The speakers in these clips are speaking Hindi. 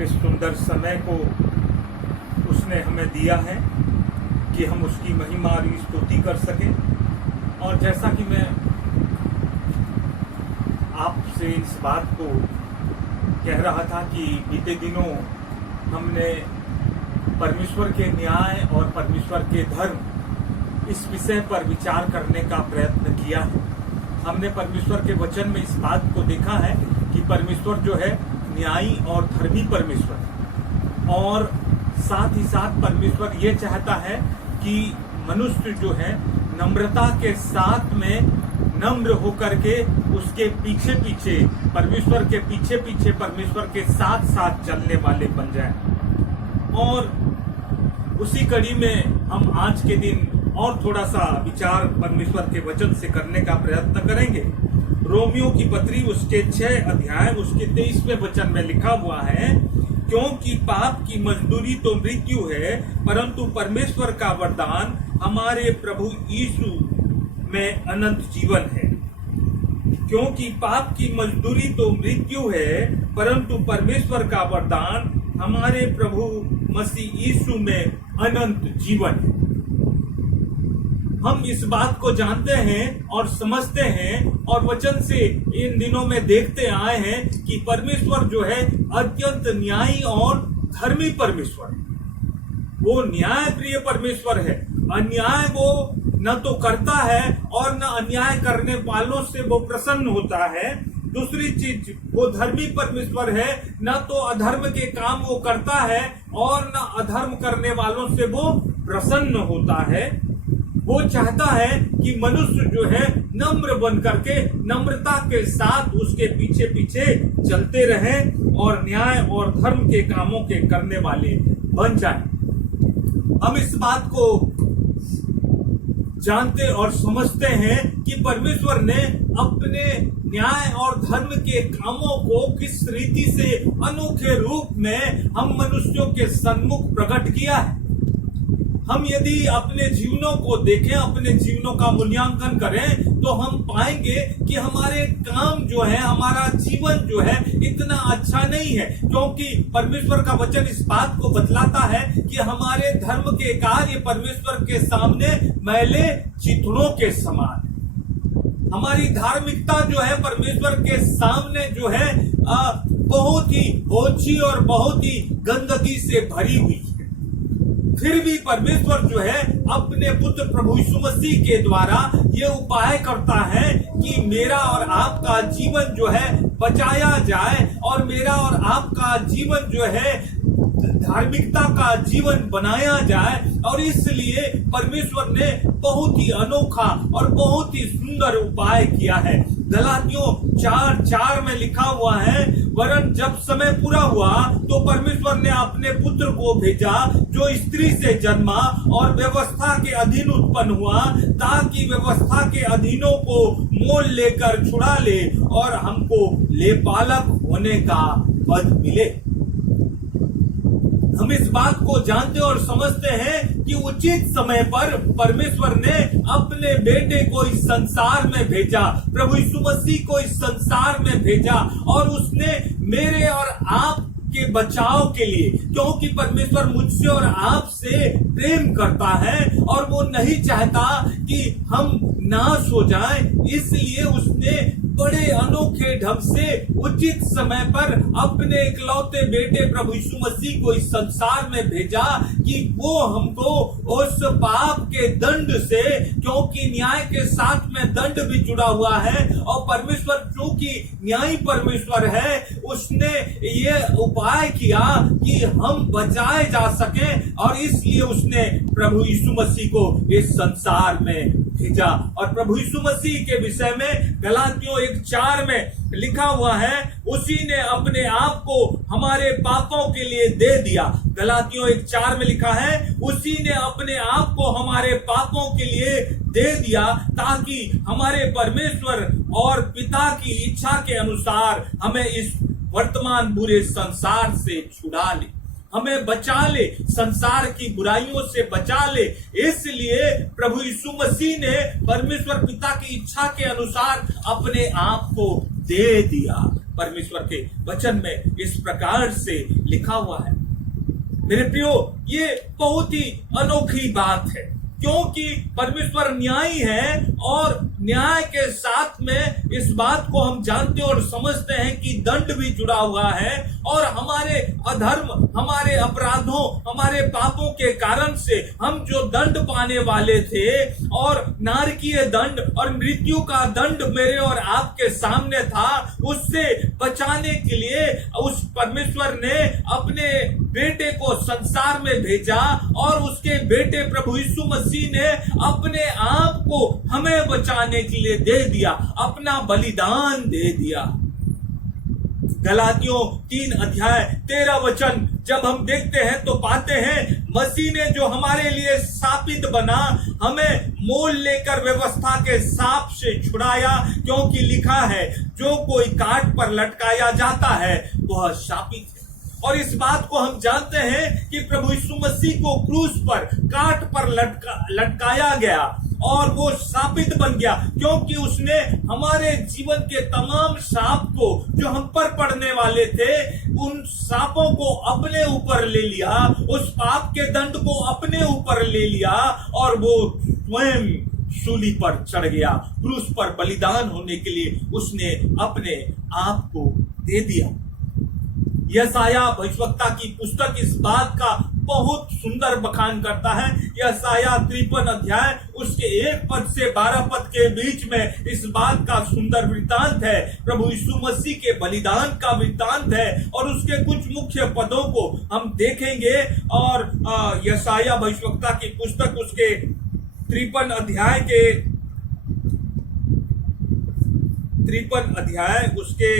इस सुंदर समय को उसने हमें दिया है कि हम उसकी महिमा और स्तुति कर सकें। और जैसा कि मैं आपसे इस बात को कह रहा था कि बीते दिनों हमने परमेश्वर के न्याय और परमेश्वर के धर्म इस विषय पर विचार करने का प्रयत्न किया है। हमने परमेश्वर के वचन में इस बात को देखा है कि परमेश्वर जो है न्यायी और धर्मी परमेश्वर है, और साथ ही साथ परमेश्वर ये चाहता है कि मनुष्य जो है नम्रता के साथ में नम्र होकर के उसके पीछे पीछे परमेश्वर के पीछे पीछे परमेश्वर के साथ साथ चलने वाले बन जाए। और उसी कड़ी में हम आज के दिन और थोड़ा सा विचार परमेश्वर के वचन से करने का प्रयत्न करेंगे। रोमियो की पत्री उसके 6 अध्याय उसके 23वें वचन में लिखा हुआ है, क्योंकि पाप की मजदूरी तो मृत्यु है, परंतु परमेश्वर का वरदान हमारे प्रभु यीशु में अनंत जीवन है। क्योंकि पाप की मजदूरी तो मृत्यु है, परंतु परमेश्वर का वरदान हमारे प्रभु मसीह यीशु में अनंत जीवन है। हम इस बात को जानते हैं और समझते हैं और वचन से इन दिनों में देखते आए हैं कि परमेश्वर जो है अत्यंत न्यायी और धर्मी परमेश्वर है। वो न्याय प्रिय परमेश्वर है। अन्याय वो न तो करता है और न अन्याय करने वालों से वो प्रसन्न होता है। दूसरी चीज, वो धर्मी परमेश्वर है, न तो अधर्म के काम वो करता है और न अधर्म करने वालों से वो प्रसन्न होता है। वो चाहता है कि मनुष्य जो है नम्र बन करके नम्रता के साथ उसके पीछे पीछे चलते रहें और न्याय और धर्म के कामों के करने वाले बन जाएं। हम इस बात को जानते और समझते हैं कि परमेश्वर ने अपने न्याय और धर्म के कामों को किस रीति से अनोखे रूप में हम मनुष्यों के सन्मुख प्रकट किया है। हम यदि अपने जीवनों को देखें, अपने जीवनों का मूल्यांकन करें, तो हम पाएंगे कि हमारे काम जो है, हमारा जीवन जो है इतना अच्छा नहीं है, क्योंकि परमेश्वर का वचन इस बात को बतलाता है कि हमारे धर्म के कार्य परमेश्वर के सामने मैले चिथड़ों के समान। हमारी धार्मिकता जो है परमेश्वर के सामने जो है बहुत ही ओछी और बहुत ही गंदगी से भरी हुई है। फिर भी परमेश्वर जो है अपने पुत्र प्रभु यीशु मसीह के द्वारा ये उपाय करता है कि मेरा और आपका जीवन जो है बचाया जाए और मेरा और आपका जीवन जो है धार्मिकता का जीवन बनाया जाए। और इसलिए परमेश्वर ने बहुत ही अनोखा और बहुत ही सुंदर उपाय किया है। गलातियों 4:4 में लिखा हुआ है, वरन जब समय पूरा हुआ तो परमेश्वर ने अपने पुत्र को भेजा जो स्त्री से जन्मा और व्यवस्था के अधीन उत्पन्न हुआ, ताकि व्यवस्था के अधीनों को मोल लेकर छुड़ा ले और हमको लेपालक होने का पद मिले। हम इस बात को जानते और समझते हैं कि उचित समय पर परमेश्वर ने अपने बेटे को इस संसार में भेजा, प्रभु यीशु मसीह को इस संसार में भेजा, और उसने मेरे और आप के बचाव के लिए, क्योंकि परमेश्वर मुझसे और आपसे प्रेम करता है और वो नहीं चाहता कि हम नाश हो जाएं, इसलिए उसने बड़े अनोखे ढंग से उचित समय पर अपने इकलौते बेटे प्रभु यीशु मसीह को इस संसार में भेजा कि वो हमको उस पाप के दंड से, क्योंकि न्याय के साथ में दंड भी जुड़ा हुआ है और परमेश्वर चूंकि न्यायी परमेश्वर है, उसने ये उपाय किया कि हम बचाए जा सकें, और इसलिए उसने प्रभु यीशु मसीह को इस संसार में भेजा। और प्रभु यीशु मसीह के विषय में गलातियों 1:4 में लिखा हुआ है, उसी ने अपने आप को हमारे पापों के लिए दे दिया। गलातियों 1:4 में लिखा है, उसी ने अपने आप को हमारे पापों के लिए दे दिया, ताकि हमारे परमेश्वर और पिता की इच्छा के अनुसार हमें इस वर्तमान बुरे संसार से छुड़ा ले, हमें बचा ले, संसार की बुराइयों से बचा ले। इसलिए प्रभु यीशु मसीह ने परमेश्वर पिता की इच्छा के अनुसार अपने आप को दे दिया। परमेश्वर के वचन में इस प्रकार से लिखा हुआ है। मेरे प्रियो, ये बहुत ही अनोखी बात है, क्योंकि परमेश्वर न्यायी है और न्याय के साथ में इस बात को हम जानते और समझते हैं कि दंड भी जुड़ा हुआ है। और हमारे अधर्म, हमारे अपराधों, हमारे पापों के कारण से हम जो दंड पाने वाले थे, और नारकीय दंड और मृत्यु का दंड मेरे और आपके सामने था, उससे बचाने के लिए उस परमेश्वर ने अपने बेटे को संसार में भेजा और उसके बेटे प्रभु यीशु मसीह ने अपने आप को हमें बचाने के लिए दे दिया, अपना बलिदान दे दिया। गलातियों 3 अध्याय 13 वचन जब हम देखते हैं तो पाते हैं मसीह ने जो हमारे लिए शापित बना, हमें मोल लेकर व्यवस्था के शाप से छुड़ाया, क्योंकि लिखा है जो कोई काट पर लटकाया जाता है वह शापित है। और इस बात को हम जानते हैं कि प्रभु यीशु मसीह को क्रूस पर काट पर लटकाया गया और वो शापित बन गया, क्योंकि उसने हमारे जीवन के तमाम शाप को जो हम पर पड़ने वाले थे, उन शापों को अपने ऊपर ले लिया, उस पाप के दंड को अपने ऊपर ले लिया और वो स्वयं सूली पर चढ़ गया। क्रूस पर बलिदान होने के लिए उसने अपने आप को दे दिया। यशायाह भविष्यवक्ता की पुस्तक इस बात का बहुत सुंदर बखान करता है। यशायाह 53 अध्याय उसके 1 पद से 12 पद के बीच में इस बात का सुंदर वृत्तांत है, प्रभु यीशु मसीह के बलिदान का वृत्तांत है, और उसके कुछ मुख्य पदों को हम देखेंगे। और यशायाह भविष्यवक्ता की पुस्तक उसके 53 अध्याय के 53 अध्याय उसके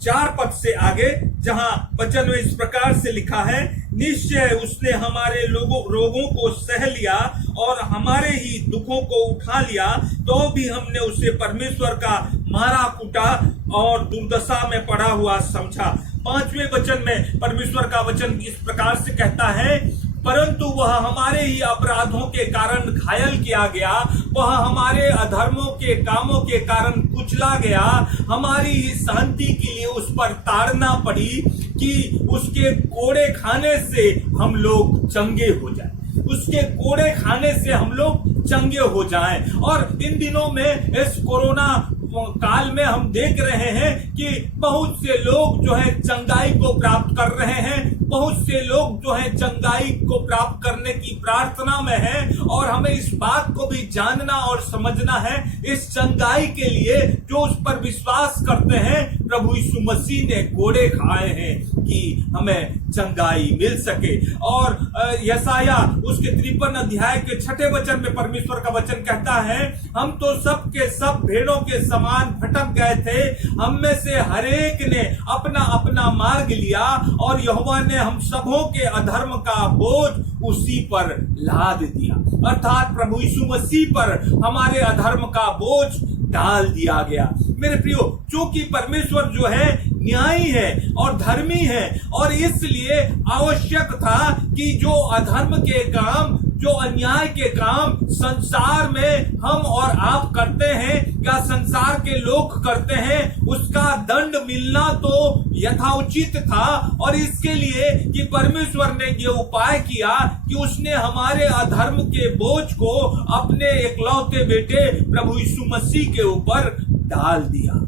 4 पद से आगे, जहां वचन में इस प्रकार से लिखा है, निश्चय उसने हमारे रोगों को सह लिया और हमारे ही दुखों को उठा लिया, तो भी हमने उसे परमेश्वर का मारा कूटा और दुर्दशा में पड़ा हुआ समझा। 5वें वचन में परमेश्वर का वचन इस प्रकार से कहता है, परंतु वह हमारे ही अपराधों के कारण घायल किया गया, वह हमारे अधर्मों के कामों के कारण कुचला गया, हमारी ही शांति के लिए उस पर ताड़ना पड़ी कि उसके कोड़े खाने से हम लोग चंगे हो जाएं, उसके कोड़े खाने से हम लोग चंगे हो जाएं। और इन दिनों में इस कोरोना काल में हम देख रहे हैं कि बहुत से लोग जो है चंगाई को प्राप्त कर रहे हैं, बहुत से लोग जो है चंगाई को प्राप्त करने की प्रार्थना में हैं, और हमें इस बात को भी जानना और समझना है, इस चंगाई के लिए जो उस पर विश्वास करते हैं, प्रभु यीशु मसीह ने कोड़े खाए हैं कि हमें चंगाई मिल सके। और यशायाह उसके 53 अध्याय के 6 वचन में परमेश्वर का वचन कहता है, हम तो सब के सब भेड़ों के समान भटक गए थे, हम में से हरेक ने अपना अपना मार्ग लिया, और यहोवा ने हम सबों के अधर्म का बोझ उसी पर लाद दिया। अर्थात प्रभु यीशु मसीह पर हमारे अधर्म का बोझ डाल दिया गया। मेरे प्रियो, क्योंकि परमेश्वर जो है न्यायी है और धर्मी है, और इसलिए आवश्यक था कि जो अधर्म के काम, जो अन्याय के काम संसार में हम और आप करते हैं या संसार के लोग करते हैं, उसका दंड मिलना तो यथाउचित था। और इसके लिए कि परमेश्वर ने ये उपाय किया कि उसने हमारे अधर्म के बोझ को अपने एकलौते बेटे प्रभु यीशु मसीह के ऊपर डाल दिया।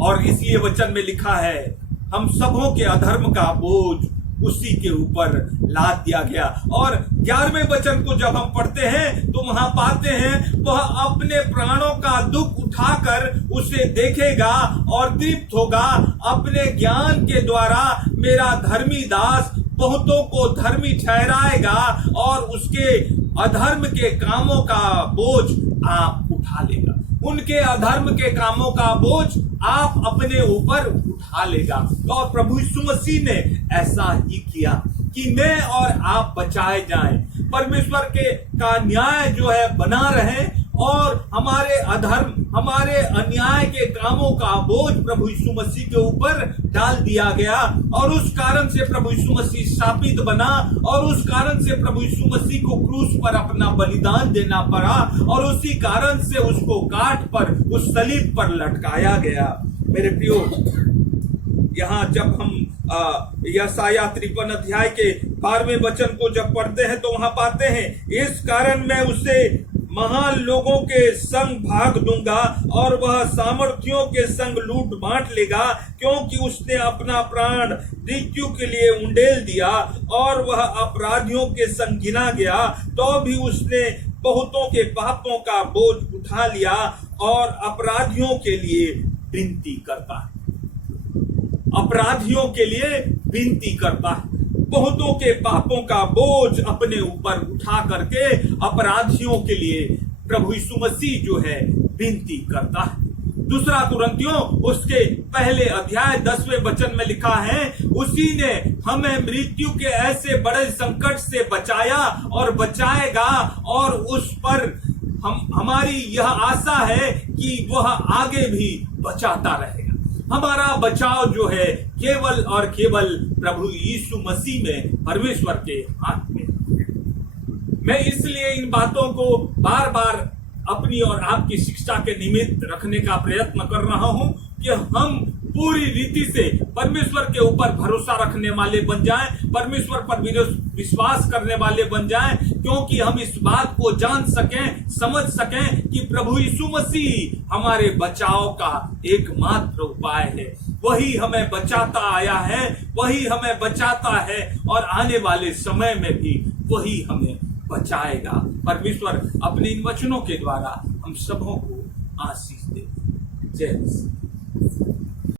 और इसलिए वचन में लिखा है, हम सबों के अधर्म का बोझ उसी के ऊपर लाद दिया गया। और 11वें वचन को जब हम पढ़ते हैं तो वहां पाते हैं, वह अपने प्राणों का दुख उठाकर उसे देखेगा और तृप्त होगा, अपने ज्ञान के द्वारा मेरा धर्मी दास बहुतों को धर्मी ठहराएगा, और उसके अधर्म के कामों का बोझ आप उठा लेगा। उनके अधर्म के कामों का बोझ आप अपने ऊपर उठा लेगा। और प्रभु यीशु मसीह ने ऐसा ही किया कि मैं और आप बचाए जाएं, परमेश्वर का न्याय जो है बना रहे, और हमारे अधर्म, हमारे अन्याय के कामों का बोझ प्रभु यीशु मसीह के ऊपर डाल दिया गया, और उस कारण से प्रभु यीशु मसीह शापित बना, और उस कारण से प्रभु यीशु मसीह को क्रूस पर अपना बलिदान देना पड़ा, और उसी कारण से उसको काट पर, उस सलीब पर लटकाया गया। मेरे प्रियो, यहाँ जब हम यशायाह 53 अध्याय के 12वें वचन को जब पढ़ते हैं तो वहां पाते हैं, इस कारण मैं उसे महान लोगों के संग भाग दूंगा और वह सामर्थियों के संग लूट बांट लेगा, क्योंकि उसने अपना प्राण मृत्यु के लिए उंडेल दिया और वह अपराधियों के संग गिना गया, तो भी उसने बहुतों के पापों का बोझ उठा लिया और अपराधियों के लिए विनती करता है। अपराधियों के लिए विनती करता है, बहुतों के पापों का बोझ अपने ऊपर उठा करके अपराधियों के लिए प्रभु यीशु मसीह जो है विनती करता है। दूसरा कुरिन्थियों उसके पहले अध्याय 10वें वचन में लिखा है, उसी ने हमें मृत्यु के ऐसे बड़े संकट से बचाया और बचाएगा, और उस पर हमारी यह आशा है कि वह आगे भी बचाता रहेगा। हमारा बचाव जो है केवल और केवल प्रभु यीशु मसीह में, परमेश्वर के हाथ में। मैं इसलिए इन बातों को बार बार अपनी और आपकी शिक्षा के निमित्त रखने का प्रयत्न कर रहा हूं कि हम पूरी रीति से परमेश्वर के ऊपर भरोसा रखने वाले बन जाएं, परमेश्वर पर विश्वास करने वाले बन जाएं, क्योंकि हम इस बात को जान सकें, समझ सकें कि प्रभु यीशु मसीह हमारे बचाव का एकमात्र उपाय है। वही हमें बचाता आया है, वही हमें बचाता है, और आने वाले समय में भी वही हमें बचाएगा। परमेश्वर अपने इन वचनों के द्वारा हम सबों को आशीष दे। जय मसीह।